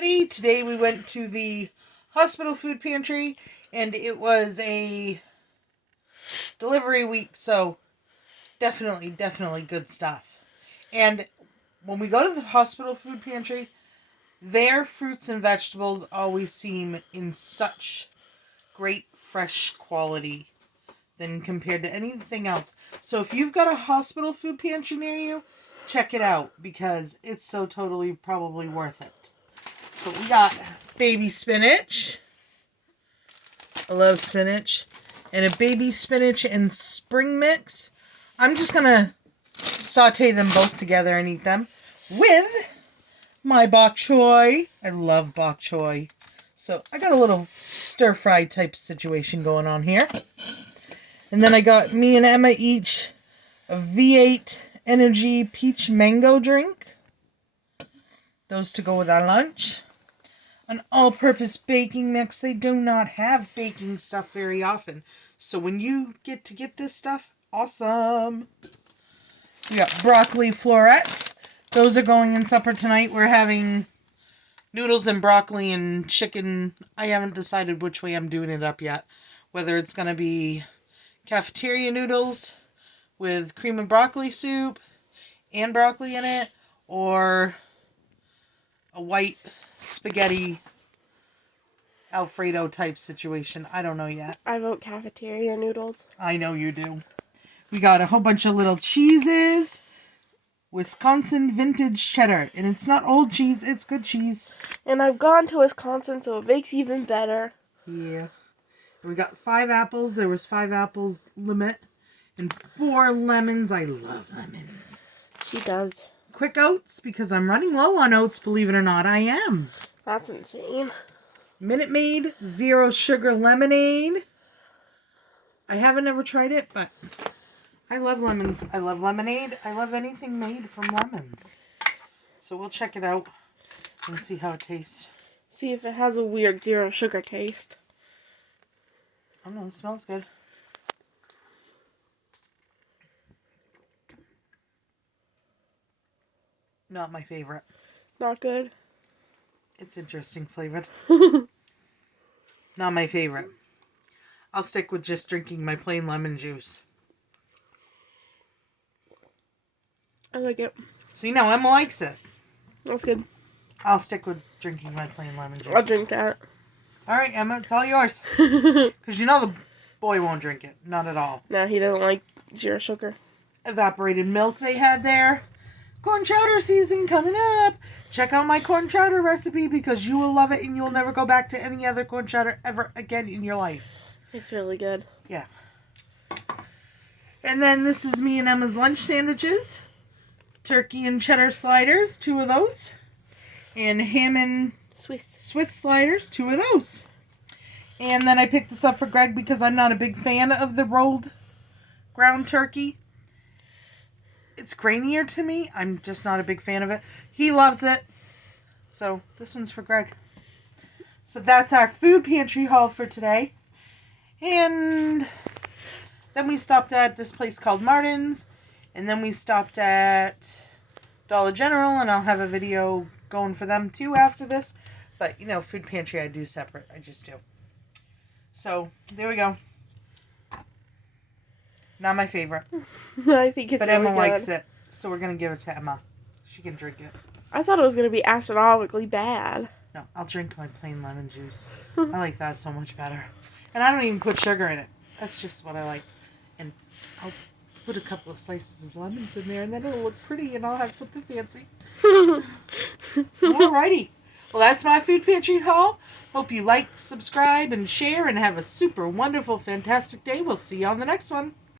Today we went to the hospital food pantry and it was a delivery week, so definitely good stuff. And when we go to the hospital food pantry, their fruits and vegetables always seem in such great fresh quality than compared to anything else. So if you've got a hospital food pantry near you, check it out because it's so totally probably worth it. But we got baby spinach. I love spinach. And a baby spinach and spring mix. I'm just going to saute them both together and eat them with my bok choy. I love bok choy. So I got a little stir fry type situation going on here. And then I got me and Emma each a V8 Energy Peach Mango drink. Those to go with our lunch. An all-purpose baking mix. They do not have baking stuff very often. So when you get this stuff, awesome. We got broccoli florets. Those are going in supper tonight. We're having noodles and broccoli and chicken. I haven't decided which way I'm doing it up yet. Whether it's going to be cafeteria noodles with cream and broccoli soup and broccoli in it, or a white spaghetti Alfredo type situation. I don't know yet. I vote cafeteria noodles. I know you do. We got a whole bunch of little cheeses. Wisconsin vintage cheddar. And it's not old cheese, it's good cheese. And I've gone to Wisconsin, so it makes even better. Yeah. We got 5 apples. There was 5 apples limit. And 4 lemons. I love lemons. She does. Quick oats, because I'm running low on oats, believe it or not. I am. That's insane. Minute Maid Zero Sugar Lemonade. I haven't ever tried it, but I love lemons. I love lemonade. I love anything made from lemons. So we'll check it out and see how it tastes. See if it has a weird zero sugar taste. I don't know. It smells good. Not my favorite. Not good. It's interesting flavored. Not my favorite. I'll stick with just drinking my plain lemon juice. I like it. See, now Emma likes it. That's good. I'll stick with drinking my plain lemon juice. I'll drink that. All right, Emma, it's all yours. Because you know the boy won't drink it. Not at all. No, he doesn't like zero sugar. Evaporated milk they had there. Corn chowder season coming up. Check out my corn chowder recipe because you will love it and you'll never go back to any other corn chowder ever again in your life. It's really good. Yeah. And then this is me and Emma's lunch sandwiches. Turkey and cheddar sliders, 2 of those. And ham and Swiss sliders, 2 of those. And then I picked this up for Greg because I'm not a big fan of the rolled ground turkey. It's grainier to me. I'm just not a big fan of it. He loves it. So this one's for Greg. So that's our food pantry haul for today. And then we stopped at this place called Martin's. And then we stopped at Dollar General. And I'll have a video going for them too after this. But, you know, food pantry I do separate. I just do. So, there we go. Not my favorite. I think it's but really Emma good. likes it. So we're going to give it to Emma. She can drink it. I thought it was going to be astronomically bad. No, I'll drink my plain lemon juice. I like that so much better. And I don't even put sugar in it. That's just what I like. And I'll put a couple of slices of lemons in there and then it'll look pretty and I'll have something fancy. Alrighty. Well, that's my food pantry haul. Hope you like, subscribe, and share and have a super wonderful, fantastic day. We'll see you on the next one.